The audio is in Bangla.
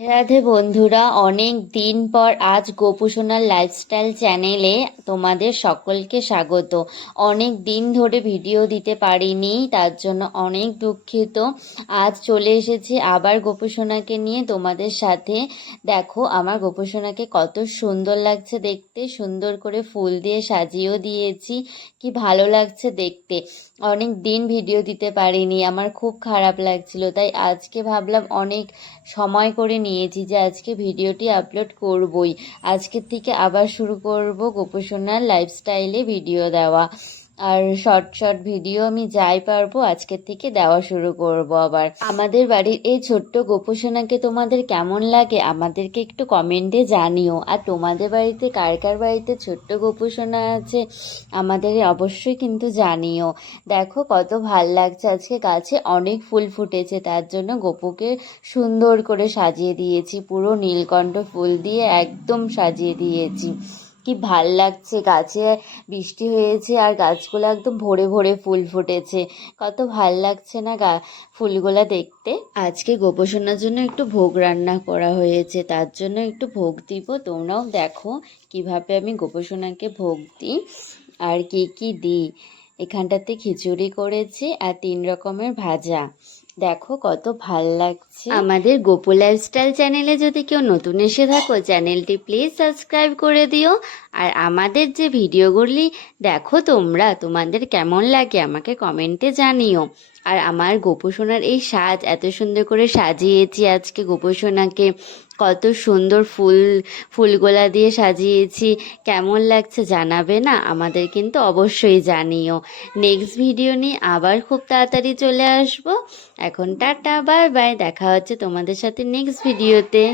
রাধে বন্ধুরা, অনেক দিন পর আজ গোপুসোনার লাইফস্টাইল চ্যানেলে তোমাদের সকলকে স্বাগত। অনেক দিন ধরে ভিডিও দিতে পারিনি, তার জন্য অনেক দুঃখিত। আজ চলে এসেছি আবার গোপুসোনাকে নিয়ে তোমাদের সাথে। দেখো আমার গোপুসোনাকে কত সুন্দর লাগছে দেখতে, সুন্দর করে ফুল দিয়ে সাজিয়েও দিয়েছি। কি ভালো লাগছে দেখতে। অনেক দিন ভিডিও দিতে পারিনি, আমার খুব খারাপ লাগছিল, তাই আজকে ভাবলাম অনেক সময় করে নিয়েছি যে আজকে ভিডিওটি আপলোড করবই। আজকের থেকে আবার শুরু করব গোপুসোনার লাইফস্টাইলে ভিডিও দেওয়া। আর শর্ট শর্ট ভিডিও আমি যাই পারবো আজকের থেকে দেওয়া শুরু করব আবার। আমাদের বাড়ির এই ছোট্ট গোপুসোনাকে তোমাদের কেমন লাগে আমাদেরকে একটু কমেন্টে জানিও। আর তোমাদের বাড়িতে কার কার বাড়িতে ছোট্ট গোপুসোনা আছে আমাদের অবশ্যই কিন্তু জানিও। দেখো কত ভাল লাগছে, আজকে গাছে অনেক ফুল ফুটেছে, তার জন্য গোপুকে সুন্দর করে সাজিয়ে দিয়েছি, পুরো নীলকণ্ঠ ফুল দিয়ে একদম সাজিয়ে দিয়েছি। কি ভাল লাগছে, গাছে বৃষ্টি হয়েছে আর গাছগুলো একদম ভরে ভরে ফুল ফুটেছে। কত ভাল লাগছে না ফুলগুলা দেখতে। আজকে গোপুসোনার জন্য একটু ভোগ রান্না করা হয়েছে, তার জন্য একটু ভোগ দিব। তোমরাও দেখো কিভাবে আমি গোপুসোনাকে ভোগ দিই আর কি কি দিই। এখানটাতে খিচুড়ি করেছি আর 3 রকমের ভাজা। দেখো কত ভাল লাগছে। আমাদের গোপু লাইফস্টাইল চ্যানেলে যদি কেউ নতুন এসে থাকো, চ্যানেলটি প্লিজ সাবস্ক্রাইব করে দিও। আর আমাদের যে ভিডিওগুলি দেখো তোমরা, তোমাদের কেমন লাগে আমাকে কমেন্টে জানিও। আর আমার গোপুসোনার এই সাজ এত সুন্দর করে সাজিয়েছি আজকে গোপুসোনাকে, কত সুন্দর ফুলগোলা দিয়ে সাজিয়েছি। কেমন লাগছে জানাবে না? আমাদের কিন্তু অবশ্যই জানিও। নেক্সট ভিডিও নিয়ে আবার খুব তাড়াতাড়ি চলে আসবো। এখন টাটা, বাই বাই, দেখা হচ্ছে তোমাদের সাথে নেক্সট ভিডিওতে।